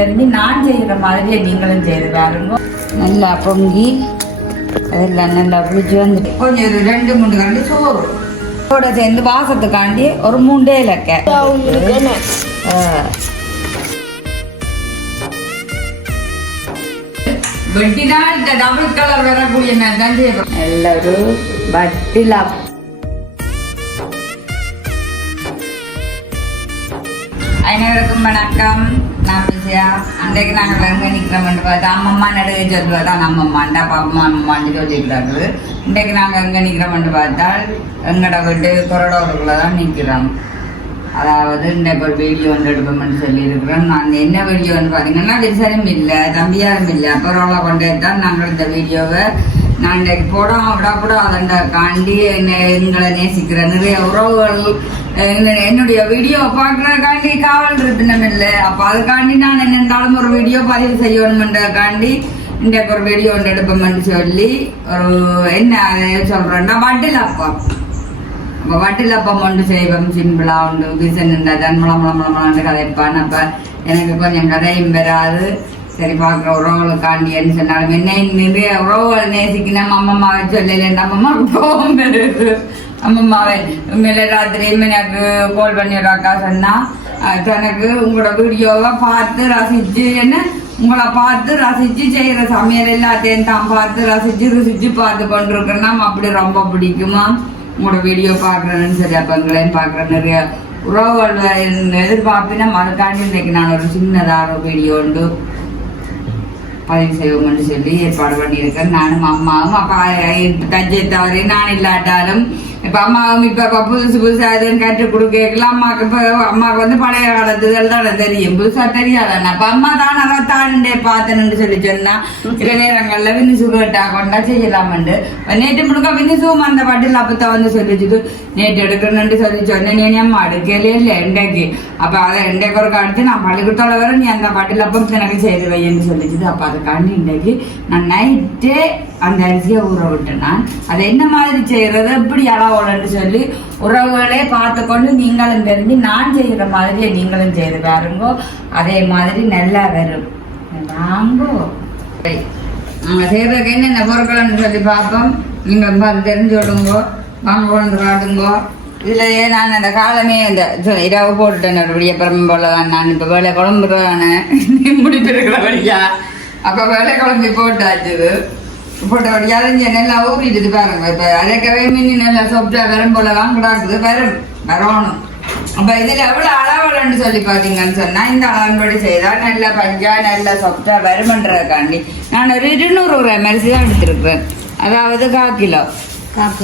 தெரிஞ்சு நான் செய்கிற மாதிரியே நீங்களும் செய்து பாருங்க. நல்லா பொங்கி அதெல்லாம் நல்லா புளிச்சு வந்து கொஞ்சம் ஒரு ரெண்டு மூணு கண்டு சோறு. கூட சேர்ந்து வாசத்துக்காண்டி ஒரு மூண்டே இலக்க. வெட்டினா இந்த டபுள் கலர் வரக்கூடிய மாதிரி தான் செய்யப்படும் நல்ல ஒரு வட்டிலா. அனைவருக்கும் வணக்கம். நான் பிசியா அன்றைக்கு நாங்கள் எங்கே என்று பார்த்தா அம்மம்மா நடுவே சொல்லுவா? தான் அம்மம்மாண்டா பாப்பம்மா அம்மம்மான்னு சொல்லியிருக்காரு இன்றைக்கு நாங்கள் எங்கே நிற்கிறோம்னு பார்த்தால் எங்களோட வீட்டு கொரடோருக்குள்ள தான் நிற்கிறோம் அதாவது இன்றைக்கு ஒரு வீடியோ ஒன்று எடுப்போம்னு சொல்லியிருக்கிறோம். நாங்கள் என்ன வீடியோன்னு பார்த்தீங்கன்னா விசாரம் இல்லை தம்பியாரும் இல்லை. அப்புறம் கொண்டு தான் நாங்கள் இந்த வீடியோவை நான் இன்றைக்கு போடாம விடக்கூட அதண்ட காண்டி என்னை எங்களை நேசிக்கிற நிறைய உறவுகள் என்னுடைய வீடியோ பார்க்கறதுக்காண்டி காவல் இருப்பினம் இல்லை. அப்போ அதுக்காண்டி நான் என்னென்றாலும் ஒரு வீடியோ பதிவு செய்யணுமென்றதுக்காண்டி இன்றைக்கு ஒரு வீடியோ ஒன்று எடுப்போம்னு சொல்லி ஒரு என்ன சொல்கிறேன்னா வட்டில் அப்பம். அப்போ வட்டில் அப்பம் ஒன்று செய்வோம் சிம்பிளா உண்டு. விசன் இருந்தால் முளம் முளம் முளம்னு கதைப்பான். அப்போ எனக்கு கொஞ்சம் கதையும் வராது. சரி பார்க்குற உறவுகளுக்காண்டியன்னு சொன்னாலும் என்ன? நிறைய உறவுகள் நேசிக்கணும். அம்மம்மாவை சொல்லல அம்மம்மா கோவம் வருது. அம்மம்மாவை உண்மையில ராத்திரி எனக்கு கால் பண்ணி சொன்னா தனக்கு உங்களோட வீடியோவை பார்த்து ரசிச்சு என்ன? உங்களை பார்த்து ரசிச்சு செய்யற சமையல் எல்லாத்தையும் தான் பார்த்து ரசிச்சு ருசிச்சு பார்த்து கொண்டிருக்கிறேன்னா அப்படி ரொம்ப பிடிக்குமா? உங்களோட வீடியோ பார்க்குறேன்னு சரி அப்போ எங்களையும் பார்க்குற நிறைய உறவுகள் எதிர்பார்ப்பினா மறக்காண்டி இன்னைக்கு நான் ஒரு சின்னதாக ஒரு வீடியோ உண்டு. பதிவு செய்வோம்னு சொல்லி ஏற்பாடு பண்ணியிருக்கேன். நானும் அம்மாவும் அப்பா தஜ்ஜை தவறி நான் இல்லாட்டாலும் இப்போ அம்மாவும் இப்போ இப்ப புதுசு புதுசாக எதுவும் கற்றுக் கொடுக்கல அம்மாவுக்கு இப்போ அம்மாவுக்கு வந்து பழைய காலத்துதல் தானே தெரியும். புதுசாக தெரியாது அப்போ அம்மா தான் அதான் தாண்டே பார்த்தேன்னு சொல்லி சொன்னால் சில நேரங்களில் வினிசு கேட்டா கொண்டா செய்யலாமண்டு. நேற்று முழுக்க வினிசுவும் அந்த பாட்டில் அப்பத்தான் வந்து சொல்லிச்சுது. நேற்று எடுக்கணும்னு சொல்லி சொன்னேன். நீ அம்மா எடுக்கலே இல்லை இன்றைக்கு அப்போ அதை இன்றைக்கு ஒரு அடுத்து நான் பள்ளிக்கூட்டோட வர நீ அந்த பாட்டில் அப்போ எனக்கு செய்து வையன்னு சொல்லிச்சுது. அப்போ அதுக்காண்டி இன்றைக்கு நான் நைட்டே அந்த அரிசியை ஊற விட்டேன் நான். அதை என்ன மாதிரி செய்யறது? எப்படி அளவோலன்னு சொல்லி உறவுகளே பார்த்து கொண்டு நீங்களும் தெரிஞ்சு நான் செய்கிற மாதிரியே நீங்களும் செய்து பாருங்கோ. அதே மாதிரி நல்லா வரும் வாங்கோ நாங்கள் செய்கிறதுக்கு என்னென்ன பொருட்கள்னு சொல்லி பார்ப்போம். நீங்கள் பார்த்து தெரிஞ்சு விடுங்கோ வாங்க கொண்டு காட்டுங்கோ. இதுலயே நான் அந்த காலமே இந்த இரவு போட்டுட்டேன். ஒரு விடிய பிறம்பு போல நான். இப்போ வேலை குழம்புறேன் முடிப்பிருக்கிற வழியா. அப்போ வேலை குழம்பு போட்டாச்சு போட்டபடியா இங்கே நல்லா ஊறிடுது பாருங்க. இப்போ அரைக்கவே மின்னி நல்லா சொப்டா வரும் போல தான் கிடாக்குது. வரும் வரணும் அப்ப இதுல எவ்வளவு அளவுலன்னு சொல்லி பாத்தீங்கன்னு சொன்னா இந்த அளவின்படி செய்தா நல்ல பஞ்சா நல்ல சொப்டா வருமன்றதுக்காண்டி நான் ஒரு இருநூறு கிராம் அரிசி தான் எடுத்திருக்கிறேன். அதாவது கால் கிலோ. கால்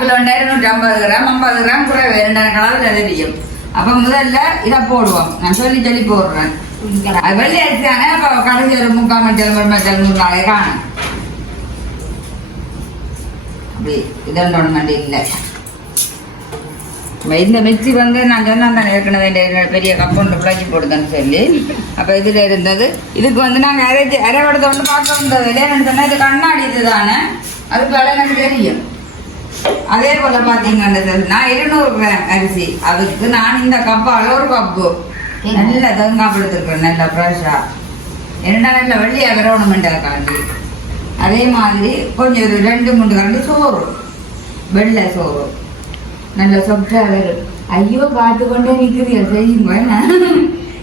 கிலோ. இருநூற்றி ஐம்பது கிராம் ஐம்பது கிராம் கூட ரெண்டு கலவில் தெரியும் அப்ப முதல்ல இதை போடுவோம். நான் சொல்லி சொல்லி போடுறேன். அது வெள்ளை அரிசி தானே அப்ப கடைசி ஒரு முக்கால் மஞ்சள் ஒரு மஞ்சள் மூணு நாளை காணும். அப்படி இதோட மண்டி இல்லை அப்ப இந்த மிக்ஸி வந்து நான் சொன்னேன் தானே ஏற்கனவே பெரிய கம்பவுண்ட் பிளாக்கி போடுதுன்னு சொல்லி. அப்போ இதில் இருந்தது. இதுக்கு வந்து நாங்கள் அரைச்சி அரைவடத்தை வந்து பார்க்க வந்தது. இல்லைன்னு சொன்னால் இது கண்ணாடி இது தானே வேலை எனக்கு தெரியும். அதே போல பார்த்தீங்கன்னு சொன்னா இருநூறு கிராம் அரிசி. அதுக்கு நான் இந்த கப்பால ஒரு கப்பு நல்ல தேங்காய் எடுத்துருக்கேன் நல்ல ஃப்ரெஷ்ஷாக என்னடா நல்ல வெள்ளியாக வரணுமெண்டாக்காண்டி அதே மாதிரி கொஞ்சம் ஒரு ரெண்டு மூணு கரண்டி சோறு. வெள்ளை சோறு. நல்ல வரும். ஐயோ பார்த்து கொண்டே நிற்கிறீங்க செய்யுங்க?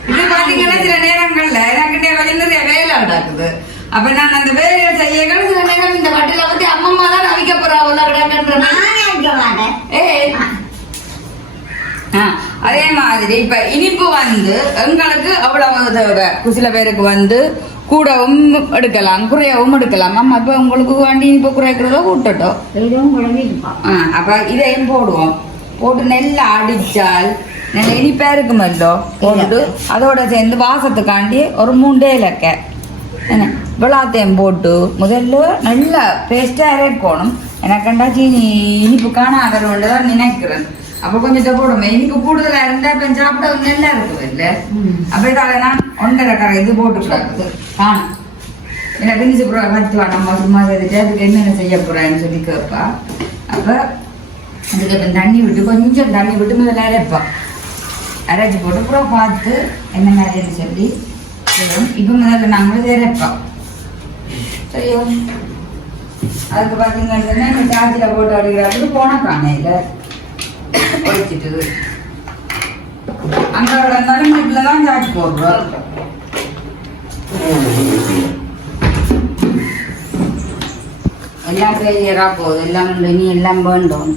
இது பார்த்தீங்கன்னா சில நேரங்கள்ல எனக்கிட்ட கொஞ்சம் நிறைய வேலை நடக்குது. அப்ப நான் அந்த வேலையை செய்ய சில நேரம் இந்த வட்டில பத்தி அம்மம்மா தான் அவிக்க போறா உள்ள கிடக்குன்ற ஏய். ஆ, அதே மாதிரி இப்ப இனிப்பு வந்து எங்களுக்கு அவ்வளவு தேவை. சில பேருக்கு வந்து கூடவும் எடுக்கலாம் குறையவும் எடுக்கலாம். அம்மா இப்ப உங்களுக்கு வண்டி இனிப்பு குறைக்கிறதோ கூட்டட்டும் அப்ப இதையும் போடுவோம். போட்டு நெல்லை அடிச்சால் நல்ல இனிப்பா இருக்குமல்லோ? போட்டு அதோட சேர்ந்து வாசத்துக்காண்டி ஒரு மூண்டே இலக்க. என்ன? விளாத்தையும் போட்டு முதல்ல நல்லா பேஸ்டா இறக்கணும். எனக்கண்டா சீனி இனிப்பு காணாத தான் நினைக்கிறேன். அப்ப கொஞ்சத்தை போடுவோம் இனிப்பு கூடுதலா இருந்தா இப்ப சாப்பிட நல்லா இருக்கும் இல்ல அப்ப இதால நான் ஒன்றரை கரை இது போட்டு கிடக்குது காணும் என்ன பிரிஞ்சு போகிற கத்துவா நம்ம சும்மா செய்துட்டு அதுக்கு என்னென்ன செய்ய போறான்னு சொல்லி கேட்பா அப்ப அதுக்கு அப்புறம் தண்ணி விட்டு கொஞ்சம் தண்ணி விட்டு முதல்ல அரைப்பா அரைச்சி போட்டு அப்புறம் பார்த்து என்ன மாதிரின்னு சொல்லி இப்போ முதல்ல நாங்கள் சேர்ப்போம் சரியா அதுக்கு பார்த்தீங்கன்னா இந்த சார்ஜில் போட்டு அடிக்கிறது போன காணையில் ஒழிச்சிட்டு அங்கே இருந்தாலும் தான் சார்ஜ் போடுறோம் எல்லாம் ஃபெயிலியராக போகுது. எல்லாம் இனி எல்லாம் வேண்டும்.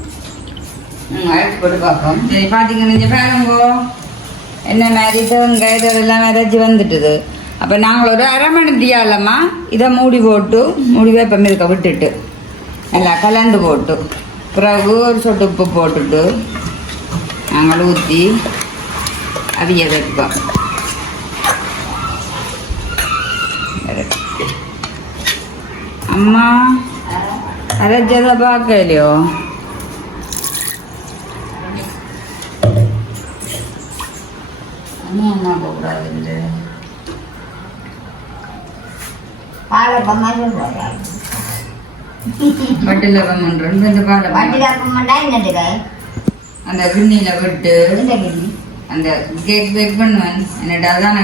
ம் அழைச்சி போட்டு பார்ப்போம். சரி பார்த்தீங்கன்னா இங்கே பாருங்கோ. என்ன மாதிரி தேங்காய் இது எல்லாம் விதைச்சி வந்துட்டுது. அப்போ நாங்கள் ஒரு அரை மணி தியாலம்மா இதை மூடி போட்டு மூடி வேப்பம் இருக்க விட்டுட்டு நல்லா கலந்து போட்டு. பிறகு ஒரு சொட்டு உப்பு போட்டுட்டு நாங்கள் ஊற்றி அவிய வைப்போம். அம்மா அரைச்சதை பார்க்கலையோ? அம்மா என்ன கூடாது பாலப்பமா சொல்றாங்க வட்டில் பண்ணுறோம் இந்த பாலம். வண்டியில அப்பமாண்டா என்னதுக்கு அந்த கிண்ணியில் விட்டு அந்த கேக் பேக் பண்ணுவேன். என்னட்டு அதான்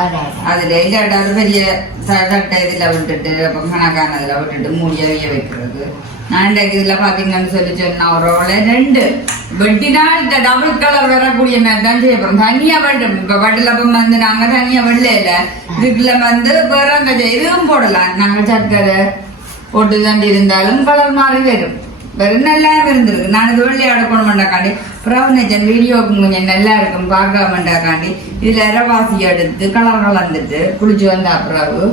அதான் அதில் இல்லாட்டாவது பெரிய சட்டை இதில் விட்டுட்டு அப்போ கணக்கானதில் விட்டுட்டு மூடிய வைய வைக்கிறது. நான் இதில் பார்த்தீங்கன்னு சொல்லி சொன்னா ஒரு ரோல ரெண்டு. வெட்டினால் இந்த டபுள் கலர் வரக்கூடிய மாதிரி தான் செய்ய போகிறோம் தனியாக வெட்டும் இப்போ வட்டிலப்பம் வந்து நாங்கள் தனியாக வெள்ளையில இதுக்குள்ள வந்து வேறங்க இதுவும் போடலாம். நாங்கள் சர்க்கரை போட்டு தாண்டி இருந்தாலும் கலர் மாறி வரும். வெறும் நல்லா இருந்திருக்கு. நான் இது வெள்ளையோட போட மாட்டாக்காண்டி பிரபஞ்சன் வீடியோக்கு கொஞ்சம் நல்லா இருக்கும். பார்க்க மாட்டாக்காண்டி இதில் இரவாசி எடுத்து கலர் கலந்துட்டு குளிச்சு வந்தா பிறகு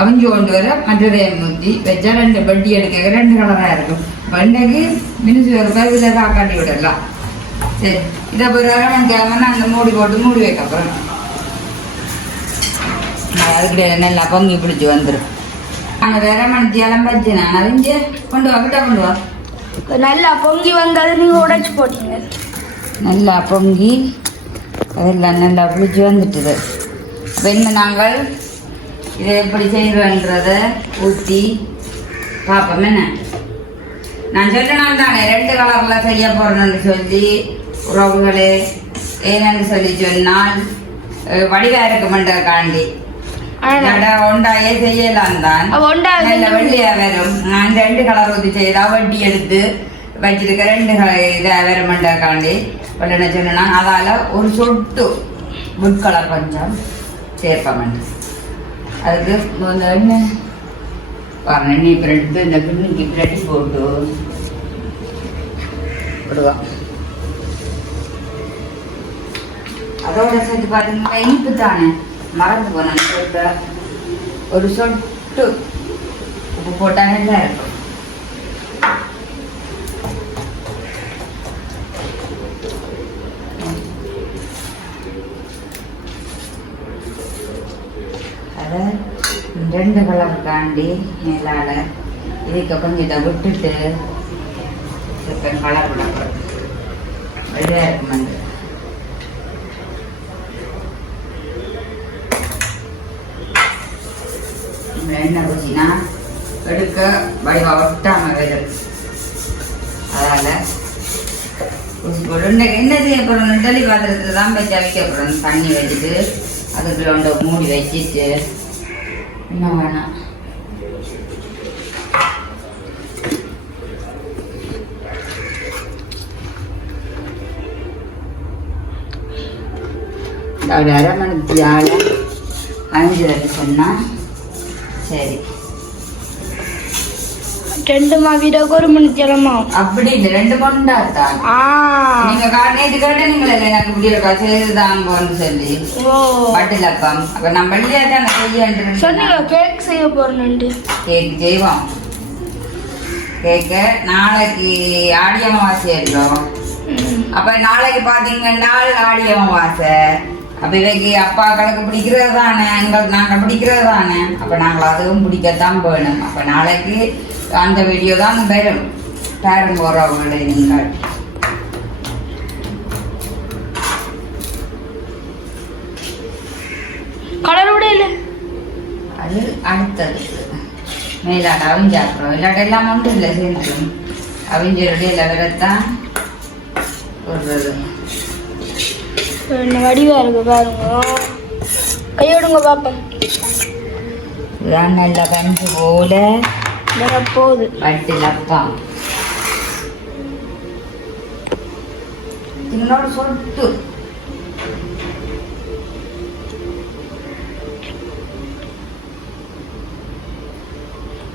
அவிஞ்சு கொண்டு வர மற்றதையை ஊற்றி வச்சா ரெண்டு வட்டி எடுக்க ரெண்டு கலராக இருக்கும். வண்டைக்கு மினிசு ஒரு பதில காக்காண்டி விடலாம். சரி. இதை பிறகு நான் மணி அந்த மூடி போட்டு மூடி வைக்க அப்புறம் அதுக்கிட்ட நல்லா பொங்கி பிடிச்சி வந்துடும் நல்லா பொங்கி வந்தது நீங்க உடைச்சு போட்டீங்க நல்லா பொங்கி அதெல்லாம் நல்லா புளிச்சு வந்துட்டுது இப்போ என்ன நாங்கள் இதை எப்படி செய்கிறோன்றத ஊற்றி பார்ப்போம் என்ன நான் சொன்னனால் தானே ரெண்டு கலரில் செய்ய போகிறேன்னு சொல்லி உறவுகளே ஏன்னு சொல்லி சொன்னால் அஹ், வடிவா இருக்க காண்டி தான் அவ ஒண்டா நல்ல வெள்ளையா வரும் நான் ரெண்டு கலர் ஊற்றி செய்தா வட்டி எடுத்து வச்சிருக்க ரெண்டு இதாக வர மாட்டாக்காண்டி என்ன சொன்னா அதால ஒரு சொட்டு குட் கலர் கொஞ்சம் சேர்ப்பேன் அதுக்கு எண்ணெய் பாருங்க இப்போ எடுத்து இந்த கிண்ணிக்கு பிரட்டி போட்டு அதோட சேர்த்து பார்த்தீங்கன்னா இனிப்பு தானே மறந்து போனேன் சொல்ற ஒரு சொட்டு உப்பு போட்டால் நல்லா இருக்கும். ரெண்டு கலர் தாண்டி மேலால இதுக்கு கொஞ்சம் இதை விட்டுட்டு கலர் விடக்கூடாது வெள்ளையாக இருக்கும் என்ன போச்சுன்னா எடுக்க வடிவா ஒட்டாம வரும் அதால என்ன செய்ய போகிறோம் இட்லி பாத்திரத்தில் தான் போய் ஜவிக்க போகிறோம் தண்ணி வச்சுட்டு அதுக்குள்ள ஒன்றை மூடி வச்சுட்டு என்ன வேணாம் ஒரு அரை மணிக்கு ஆள அஞ்சு சொன்னால் சரி. ரெண்டு மாவிடக்கு ஒரு மணி கிழமா அப்படி இல்லை ரெண்டு கொண்டாத்தான் ஆ. நீங்க கா- நேத்து கேட்ட நீங்களே எனக்கு இப்படி இருக்கா? செய்துதாங்கன்னு சொல்லி. ஓ. பட்டிலப்பம். அப்ப நம்ம வெளியே தானே செய்யன்று சொன்னீங்க கேக் செய்ய போறேன்ட்டு கேக் செய்வோம். கேக்கு நாளைக்கு ஆடி அமாவாசை இருக்கோம் அப்ப நாளைக்கு பாத்தீங்கன்னா ஆடி அமாவாசை. அப்ப இவைக்கு அப்பாக்களுக்கு பிடிக்கிறது தானே எங்கள் நாங்கள் பிடிக்கிறது தானே. அப்ப நாங்கள் அதுவும் பிடிக்கத்தான் வேணும். அப்ப நாளைக்கு அந்த வீடியோ தான் வரும். பேரன் போறவங்களை நீங்கள். அது அடுத்தது. மேலாட அவிஞ்சாக்குறோம். இல்லாட்ட எல்லாம் ஒன்றும் இல்லை சேர்ந்து. அவிஞ்சருடைய லெவலத்தான் விடுறது என்ன வடிவா இருக்கு பாருங்க. கையோடுங்க பாப்போம் இதான் நல்ல பஞ்சு போல. வர போகுது வட்டில் அப்பம் என்னோட சொட்டு.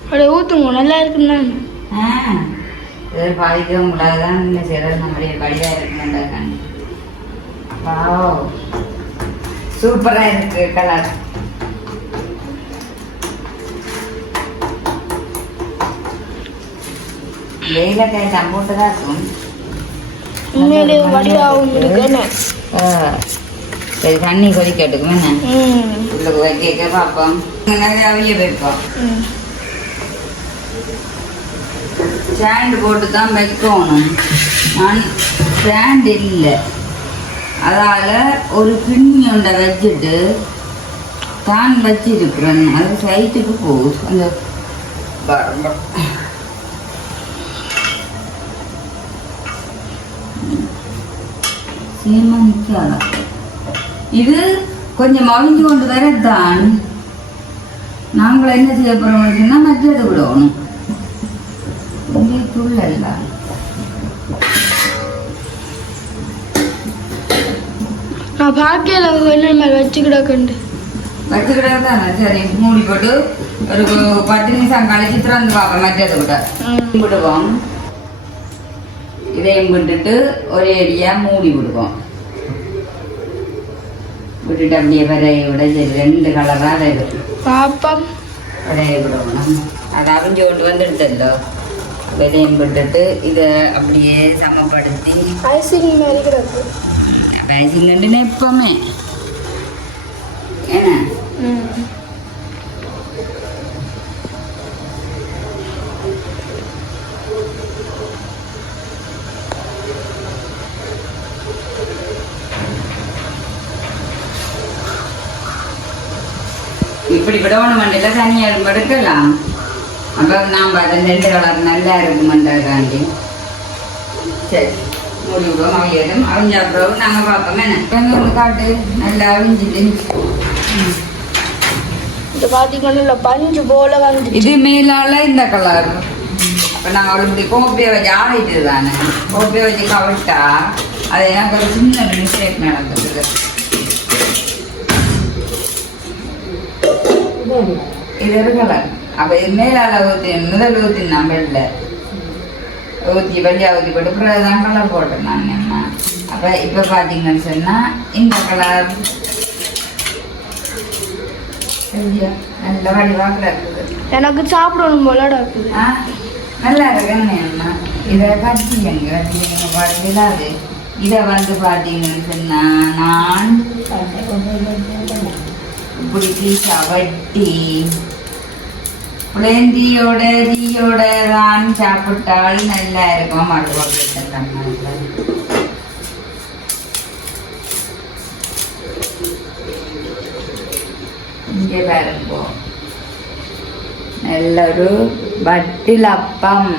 அப்படியே ஊற்றுங்க நல்லா இருக்குண்ணா ஆ. இது பாதிக்க முடியாதுதான் இந்த சிலர் நம்முடைய படியாக இருக்குமென்றாங்க வாவ் சூப்பராக இருக்கு கலர் வெயில கை தம்போட்டு தான் இருக்கும் வடிவாகவும் இருக்குன்னு. சரி தண்ணி கொதிக்கட்டுக்குமே என்ன ம். உள்ளுக்கு வைக்க பார்ப்போம். நிறைய அவிய வைப்போம். ஸ்டாண்டு போட்டு தான் வைக்கணும். நான் ஸ்டாண்ட் இல்லை. அதால் ஒரு பின்னி ஒன்றை வச்சுட்டு தான் வச்சிருக்கிறேன். அது சைட்டுக்கு போகுது அந்த பாருங்க. இது கொஞ்சம் மவிஞ்சு கொண்டு வரத்தான். நாங்கள் என்ன செய்ய போகிறோம்னு சொன்னால் மற்றது விடணும். இங்கே துள்ளல்லாம் நான் பார்க்கல என்ன மாதிரி வச்சுக்கிடக்கண்டு வச்சுக்கிட்டது தானே சரி மூடி போட்டு ஒரு பத்து நிமிஷம் கழிச்சு திறந்து பார்ப்போம் மற்றது ம் விடுவோம் இதையும் விட்டுட்டு ஒரே அடியாக மூடி விடுவோம் விட்டுட்டு அப்படியே வரைய விட சரி ரெண்டு கலராக வரும் பாப்பம் வரைய விடணும் அது அவிஞ்சு கொண்டு வந்துடுதல்லோ விதையும் விட்டுட்டு இதை அப்படியே சமப்படுத்தி ஐசிங் மாதிரி கிடக்கு வயசுலண்டுன்னா எப்பவுமே ஏன்னா இப்படி விடவன மண்டியில் தனியாக எடுக்கலாம். அப்போ நாம் அதை ரெண்டு கலர் நல்லா இருக்குமென்றதுக்காண்டி. சரி. மூடி விடுவோம் அவையிடும் அவிஞ்ச அப்புறம் நாங்கள் பார்ப்போம் என்ன? காட்டு. நல்லா அவிஞ்சிட்டு. இது பார்த்தீங்கன்னா இல்லை பஞ்சு போல வந்துச்சு. இது மேலால இந்த கலர் இப்போ நாங்கள் ஒரு இப்படி கோப்பையை வச்சு ஆடிட்டு தானே. கோப்பையை வச்சு கவிட்டா அது எனக்கு ஒரு சின்ன மிஸ்டேக் நடந்துருக்குது இது இருக்கல அப்போ இது மேலால ஊற்றி முதல் ஊற்றி நம்பல ஊற்றி வழியா ஊற்றி போட்டு அப்புறம் தான் கலர் போட்டேன் நான் அப்போ இப்போ பார்த்தீங்கன்னு சொன்னால் இந்த கலர் நல்ல வடிவாக இருக்குது. எனக்கு சாப்பிடணும் போல இருக்குது. ஆ, நல்லா இருக்குன்னு அம்மா. இதை கட்டியங்க கட்டியங்க படுத்திடாது இதை வந்து பார்த்தீங்கன்னு சொன்னா நான் இப்படி பீஸா வட்டி புளேந்தியோட டீயோட தான் சாப்பிட்டால் நல்லா இருக்கும். மருத்துவம் இங்கே பாருங்க. நல்ல ஒரு வட்டிலப்பம்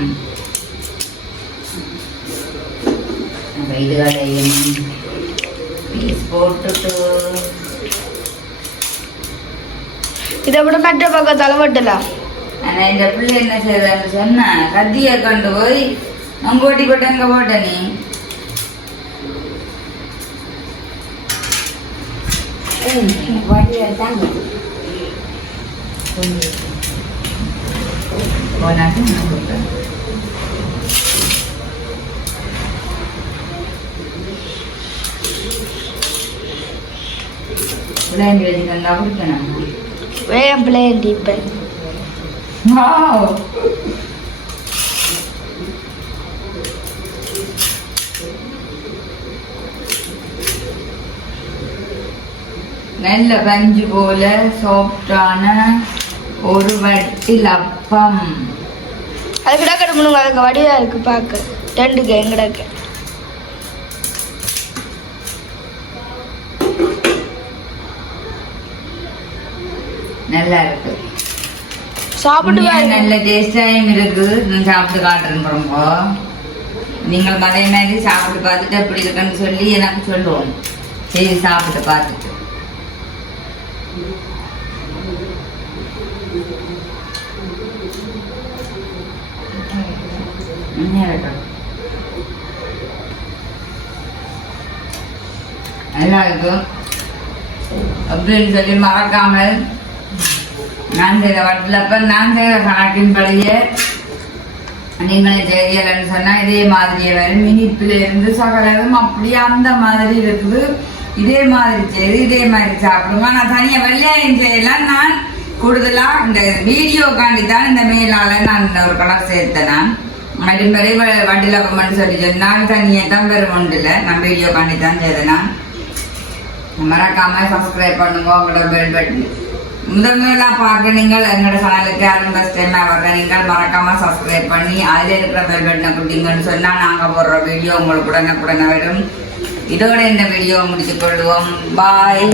இதுகளையும் போட்டுட்டு. இதை விட மற்ற பக்கம் தலைவட்டலாம் ஆனா இந்த பிள்ளை என்ன செய்யறன்னு சொன்னா கத்திய கொண்டு போய் அங்க ஓட்டி போட்டு அங்க போட்ட நீ? பிள்ளைங்க கொடுத்தேன் வேகம் பிள்ளைங்க இப்போ Wow. நல்ல பஞ்சு போல சாஃப்டான ஒரு வட்டில் அப்பம் அது கிடக்க முன்னுங்க அதுக்கு வடிவா இருக்கு பார்க்க ரெண்டுக்கு எங்கடக்கு நல்லா இருக்கு சாப்பிட்டு நல்ல டேஸ்டாயும் இருக்குது நான் சாப்பிட்டு காட்டுறேன் ரொம்ப நீங்கள் அதே மாதிரி சாப்பிட்டு பார்த்துட்டு அப்படி இருக்குன்னு சொல்லி எனக்கு சொல்லுவோம். சரி சாப்பிட்டு பார்த்துட்டு. நல்லா இருக்கும் அப்படின்னு சொல்லி மறக்காமல் நான்கு செய்த வட்டிலப்ப நான் செய்த கணக்கின்படியே நீங்களே செய்யலன்னு சொன்னா இதே மாதிரியே வரும். இனிப்புல இருந்து சகலதும் அப்படியே அந்த மாதிரி இருக்குது. இதே மாதிரி செய்து இதே மாதிரி சாப்பிடுங்க. நான் தனியாக வெள்ளையும் செய்யலாம். நான் கூடுதலாக இந்த வீடியோக்காண்டி தான் இந்த மேலால் நான் இந்த ஒரு கலர் சேர்த்தேன் நான். மறுபடி வண்டியில் அப்பமெண்ட் சொல்லி சொன்னால் தனியாக தான் பெரும் ஒன்றில் நான் வீடியோக்காண்டி தான் செய்தேன் நான். மறக்காம சப்ஸ்கிரைப் பண்ணுங்க. உங்களோட பெல் பட்டன் முதல் முதலா பார்க்க நீங்கள் எங்களோட சேனலுக்கு யாரும் ஃபஸ்ட் டைம் வர்ற நீங்கள் மறக்காம சப்ஸ்கிரைப் பண்ணி அதில் இருக்கிற பெல் பட்டனை கொடுத்தீங்கன்னு சொன்னா நாங்க போடுற வீடியோ உங்களுக்கு உடனே உடனே வரும் இதோட இந்த வீடியோ முடிச்சுக் கொள்வோம் பாய்